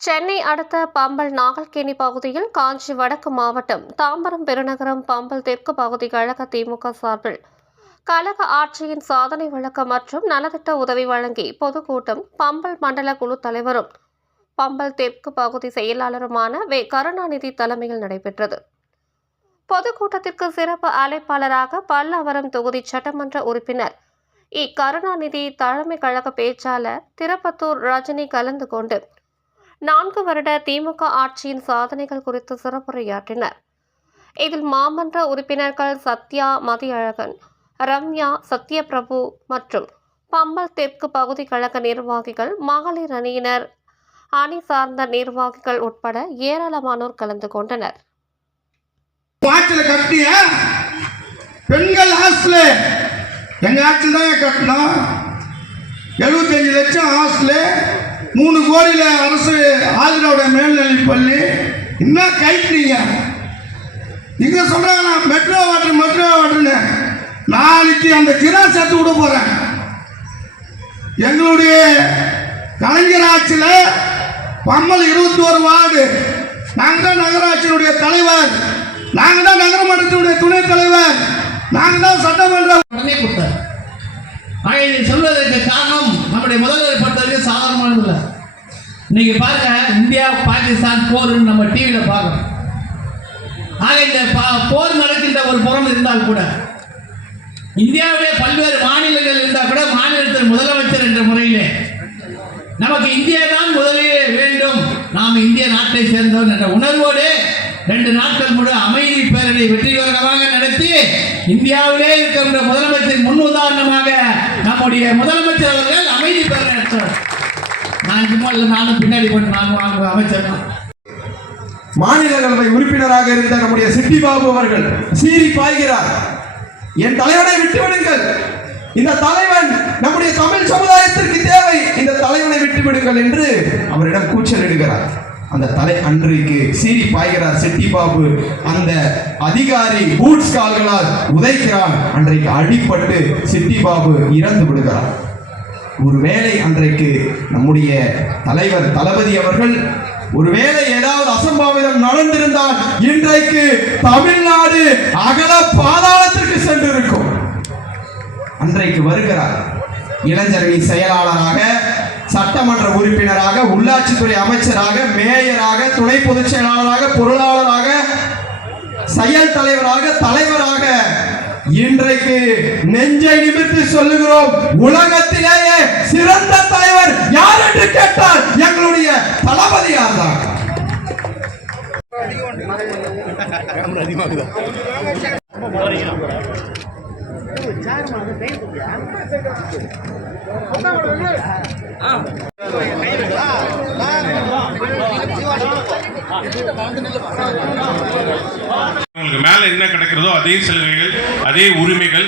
சென்னை அடுத்த பம்பல் நாகல்கேணி பகுதியில் காஞ்சி வடக்கு மாவட்டம் தாம்பரம் பெருநகரம் பம்பல் தெற்கு பகுதி கழக திமுக சார்பில் கழக ஆட்சியின் சாதனை விளக்கம் மற்றும் நலத்திட்ட உதவி வழங்கி பொதுக்கூட்டம் பம்பல் மண்டல குழு தலைவரும் பம்பல் தெற்கு பகுதி செயலாளருமான வே. கருணாநிதி தலைமையில் நடைபெற்றது. பொதுக்கூட்டத்திற்கு சிறப்பு அழைப்பாளராக பல்லாவரம் தொகுதி சட்டமன்ற உறுப்பினர் இ. கருணாநிதி தலைமை கழக பேச்சாளர் திருப்பத்தூர் ரஜினி கலந்து கொண்டு நான்கு வருட திமுக ஆட்சியின் சாதனைகள் குறித்து சிறப்புரையாற்றினர். இதில் மாமன்ற உறுப்பினர்கள் சத்யா மதியழகன் ரம்யா சத்யபிரபு மற்றும் பம்பல் தெற்கு பகுதி கழக நிர்வாகிகள் மகளிர் அணியினர் அணி சார்ந்த நிர்வாகிகள் உட்பட ஏராளமானோர் கலந்து கொண்டனர். பெண்கள் ஹாஸ்டல் எங்க ஆட்சியில் தான் கட்டணும் எழுபத்தஞ்சு லட்சம் ஹாஸ்டல் மூணு கோடியில் அரசு ஆதிராவுடைய மேல்நிலை பள்ளி. இன்னும் கைட்டினீங்க இங்கே சொல்கிறாங்க நான் மெட்ரோ வாட்டர் மெட்ரோ வாட்டர்னு நாளைக்கு அந்த கிரா சேர்த்து விட போகிறேன் எங்களுடைய கலைஞர் ஆட்சியில் பம்மல் இருபத்தி ஒரு வார்டு. நாங்கள் தான் நகராட்சியினுடைய தலைவர். நாங்கள் தான் நகரமன்றத்தினுடைய துணைத் தலைவர். நாங்கள் தான் சட்டமன்ற உடனே கொடுத்தார் ஆக இதை சொல்வதற்கு காரணம் நம்முடைய முதல்வர் பொறுத்தவரைக்கும் சாதாரணமானது இல்லை இன்னைக்கு பாருங்க இந்தியா பாகிஸ்தான் போர் நம்ம டிவியில் பார்க்கணும் ஆக இந்த பா- போர் நடக்கின்ற ஒரு புறம் இருந்தால் கூட இந்தியாவிலே பல்வேறு மாநிலங்கள் இருந்தால் கூட மாநிலத்தின் முதலமைச்சர் என்ற முறையிலே நமக்கு இந்தியா தான் முதலில் வேண்டும். நாம் இந்திய நாட்டை சேர்ந்தோம் என்ற உணர்வோடு ரெண்டு நாட்கள் முழு அமைதி பேரணி வெற்றிகரமாக நடத்தி இந்தியாவிலே இருக்கின்ற முதலமைச்சர் முன் உதாரணமாக நம்முடைய முதலமைச்சர் அவர்கள் அமைதி பேரணி நடத்தார் நான் சும்மா இல்லை நானும் பின்னாடி போட்டு நானும் அமைச்சர் மாநிலங்களவை உறுப்பினராக இருந்த நம்முடைய சிட்டி பாபு அவர்கள் சீறி பாய்கிறார். என் தலைவனை விட்டுவிடுங்கள் இந்த தலைவன் நம்முடைய தமிழ் சமுதாயத்திற்கு தேவை. இந்த தலைவனை விட்டுவிடுங்கள் என்று அவரிடம் கூச்சலிடுகிறார். அந்த தலை அன்றைக்கு சீறி பாய்கிறார் செட்டி பாபு. அந்த அதிகாரி பூட்ஸ் கால்களால் உதைக்கிறான். அன்றைக்கு அடிபட்டு சிட்டி பாபு இறந்து விடுகிறார். ஒருவேளை அன்றைக்கு நம்முடைய தலைவர் தளபதி அவர்கள் ஒருவேளை ஏதாவது அசம்பாவிதம் நடந்திருந்தால் இன்றைக்கு தமிழ்நாடு அகல பாதாளத்திற்கு சென்றிருக்கும். அன்றைக்கு வருகிறார் இளைஞரணி செயலாளராக சட்டமன்ற உறுப்பினராக உள்ளாட்சித்துறை அமைச்சராக மேயராக துணை பொதுச் செயலாளராக பொருளாளராக செயல் தலைவராக தலைவராக இன்றைக்கு நெஞ்சை நிமிர்த்தி சொல்லுகிறோம். உலகத்திலேயே சிறந்த தலைவர் யார் என்று கேட்டால் எங்களுடைய தளபதியார் தான் மேல என்ன கிடைக்கிறதோ அதே சலுகைகள் அதே உரிமைகள்.